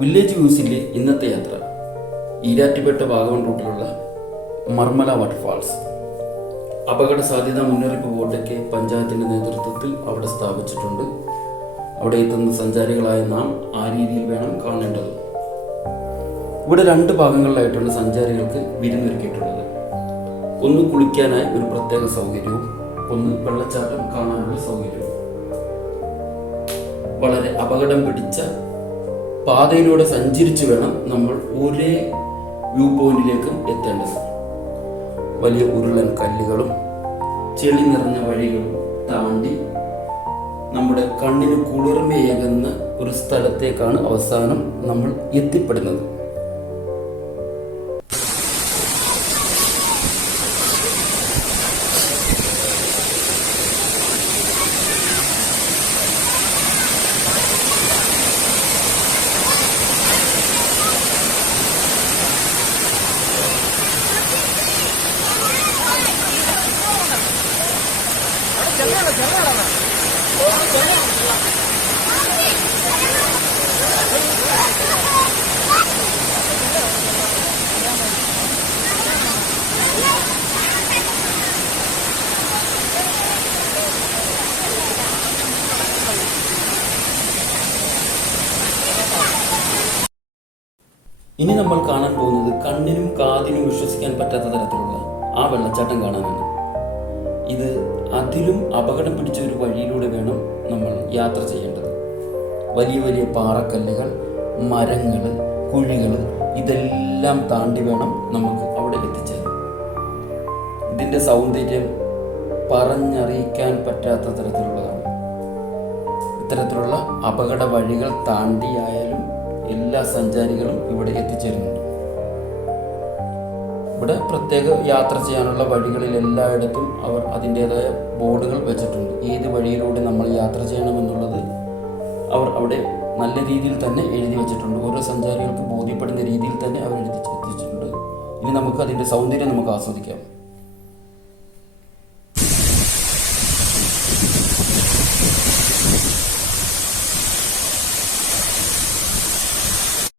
Village വ്യൂസിലെ ഇന്നത്തെ യാത്ര Erattupetta Vagamon റൂട്ടിലുള്ള Marmala waterfalls. അപകട സാധ്യതാ മുന്നറിയിപ്പ് ബോർഡൊക്കെ പഞ്ചായത്തിൻ്റെ നേതൃത്വത്തിൽ അവിടെ സ്ഥാപിച്ചിട്ടുണ്ട്. അവിടെ എത്തുന്ന സഞ്ചാരികളായ നാം ആ രീതിയിൽ വേണം കാണേണ്ടത്. ഇവിടെ 2 ഭാഗങ്ങളിലായിട്ടാണ് സഞ്ചാരികൾക്ക് വിരുന്നൊരുക്കിയിട്ടുള്ളത്. ഒന്ന് കുളിക്കാനായി ഒരു പ്രത്യേക സൗകര്യവും ഒന്ന് വെള്ളച്ചാട്ടം കാണാനുള്ള സൗകര്യവും. വളരെ അപകടം പിടിച്ച പാതയിലൂടെ സഞ്ചരിച്ച് വേണം നമ്മൾ ഒരേ വ്യൂ പോയിന്റിലേക്കും എത്തേണ്ടത്. വലിയ ഉരുളൻ കല്ലുകളും ചെളി നിറഞ്ഞ വഴികളും താണ്ടി നമ്മുടെ കണ്ണിന് കുളിർമയേകുന്ന ഒരു സ്ഥലത്തേക്കാണ് അവസാനം നമ്മൾ എത്തിപ്പെടുന്നത്. ഇനി നമ്മൾ കാണാൻ പോകുന്നത് കണ്ണിനും കാതിനും വിശ്വസിക്കാൻ പറ്റാത്ത തരത്തിലുള്ള ആ വെള്ളച്ചാട്ടം കാണാനാണ്. ഇത് അതിലും അപകടം പിടിച്ച ഒരു വഴിയിലൂടെ വേണം നമ്മൾ യാത്ര ചെയ്യേണ്ടത്. വലിയ വലിയ പാറക്കല്ലുകൾ, മരങ്ങൾ, കുഴികൾ ഇതെല്ലാം താണ്ടി വേണം നമുക്ക് അവിടെ എത്തിച്ചേരാൻ. ഇതിൻ്റെ സൗന്ദര്യം പറഞ്ഞറിയിക്കാൻ പറ്റാത്ത തരത്തിലുള്ളതാണ്. ഇത്തരത്തിലുള്ള അപകട വഴികൾ താണ്ടിയായാലും എല്ലാ സഞ്ചാരികളും ഇവിടെ എത്തിച്ചേരുന്നുണ്ട്. ഇവിടെ പ്രത്യേക യാത്ര ചെയ്യാനുള്ള വഴികളിൽ എല്ലായിടത്തും അവർ അതിൻ്റേതായ ബോർഡുകൾ വെച്ചിട്ടുണ്ട്. ഏത് വഴിയിലൂടെ നമ്മൾ യാത്ര ചെയ്യണമെന്നുള്ളത് അവർ അവിടെ നല്ല രീതിയിൽ തന്നെ എഴുതി വെച്ചിട്ടുണ്ട്. ഓരോ സഞ്ചാരികൾക്ക് ബോധ്യപ്പെടുന്ന രീതിയിൽ തന്നെ അവർ എത്തിച്ചിട്ടുണ്ട്. ഇനി നമുക്ക് അതിൻ്റെ സൗന്ദര്യം നമുക്ക് ആസ്വദിക്കാം.